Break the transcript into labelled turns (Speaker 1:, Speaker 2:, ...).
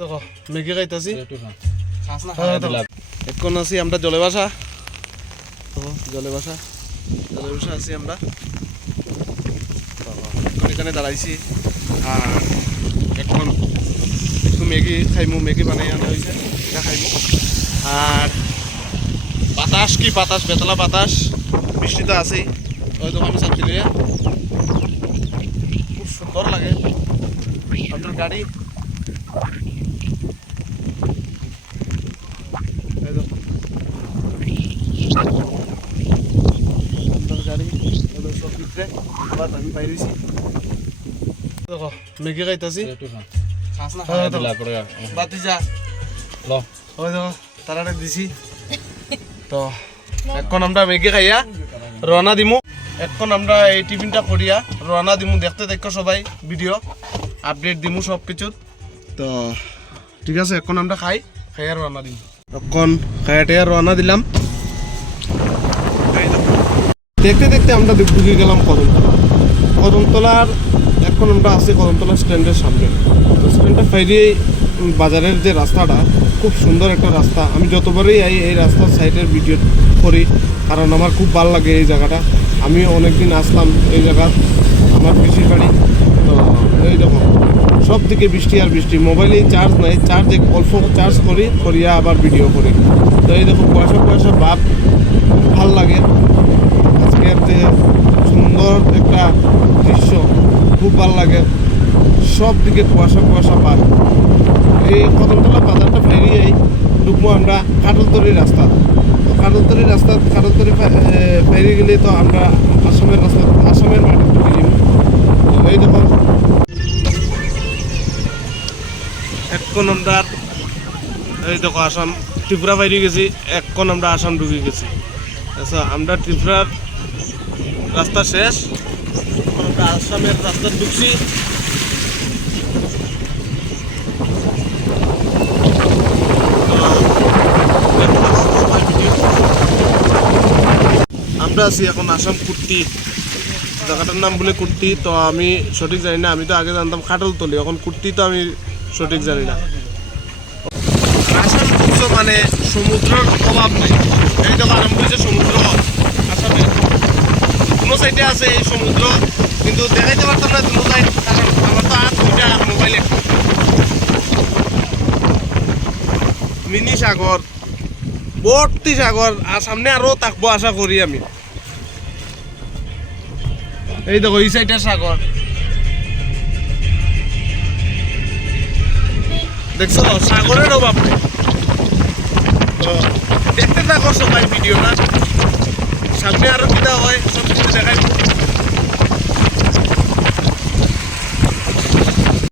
Speaker 1: দেখো মেগি খাইতাছি। এখন আছি আমরা জলে বাসা জলে বাসা জলে বাসা আছি আমরা। এখানে দাঁড়াইছি। আর এখন একটু ম্যাগি খাইমু ম্যাগি বানাই আনা হয়েছে এটা খাইমু। আর বাতাস কি বাতাস বেতলা বাতাস। বৃষ্টি তো আছেই। ওই দেখো আমি চাচ্ছি খুব সুন্দর লাগে। আপনার গাড়ি এই দেখো। আপনার গাড়ি এগুলো সব ভিতরে আমি বাইরেছি দেখো ম্যাগি খাইতাছি। বাতি যা। ওই দেখো তারাটা দিছি। তো এখন আমরা ম্যাগি খাইয়া। রওনা দিমু। এখন আমরা এই টিফিনটা করিয়া রওনা দিমু দেখতে দেখো সবাই ভিডিও আপডেট দিমু সব কিছুর তো ঠিক আছে এখন আমরা খাই খাইয়া রওনা দিম। এখন খাইয়াটাইয়া রওনা দিলাম। দেখতে দেখতে আমরা ঢুকে গেলাম কদমতলা। কদমতলার এখন আমরা আছি কদমতলা স্ট্যান্ডের সামনে। তো স্ট্যান্ডটা ফাইরিয়েই বাজারের যে রাস্তাটা, খুব সুন্দর একটা রাস্তা। আমি যতবারই এই এই রাস্তার সাইডের ভিডিও করি, কারণ আমার খুব ভালো লাগে এই জায়গাটা। আমি অনেকদিন আসলাম এই জায়গার আমার পিসির বাড়ি। তো এই দেখো, সব দিকে বৃষ্টি আর বৃষ্টি। মোবাইলে চার্জ নাই চার্জ অল্প চার্জ করি, করিয়া আবার ভিডিও করি। তো এই দেখো কুয়াশা কুয়াশা ভাব ভালো লাগে আজকের যে সুন্দর একটা দৃশ্য খুব ভালো লাগে সব দিকে কুয়াশা কুয়াশা পার এই কদমতলা বাজারটা ফেরিয়েই ঢুকবো আমরা কাটলতরি রাস্তা। কাটলতরি রাস্তা কাটলতরি ফেরি গেলে তো আমরা আসামের রাস্তা, আসামের মাঠে ঢুকে এই দেখো। এখন আমরা, এই দেখো আসাম, ত্রিপুরা বাইরে গেছি এখন আমরা আসাম ঢুকে গেছি। আচ্ছা আমরা ত্রিপুরার রাস্তা শেষ আমরা আসামের রাস্তা ঢুকছি। আমরা আছি এখন আসাম কুর্তি। জায়গাটার নাম বলে কুর্তি, তো আমি সঠিক জানি না, আমি তো আগে জানতাম খাটলতলি, এখন কুর্তি তো আমি সঠিক জানি না। আসাম ঢুকছো মানে সমুদ্রের অভাব নেই। হয়েছে সমুদ্র আসামে কোনো সাইডে আছে এই সমুদ্র, কিন্তু দেখাইতে পারতাম না কোনো সাইড আমার তো দুইটা মোবাইলে মিনি সাগর ভর্তি সাগর, আর সামনে আরও থাকব আশা করি আমি। এই দেখো, এই সাইডটা সাগর। দেখছ? সাগরের অভাব নেই। দেখতে থাকো সবাই ভিডিওটা। সামনে আরও কিনা হয়?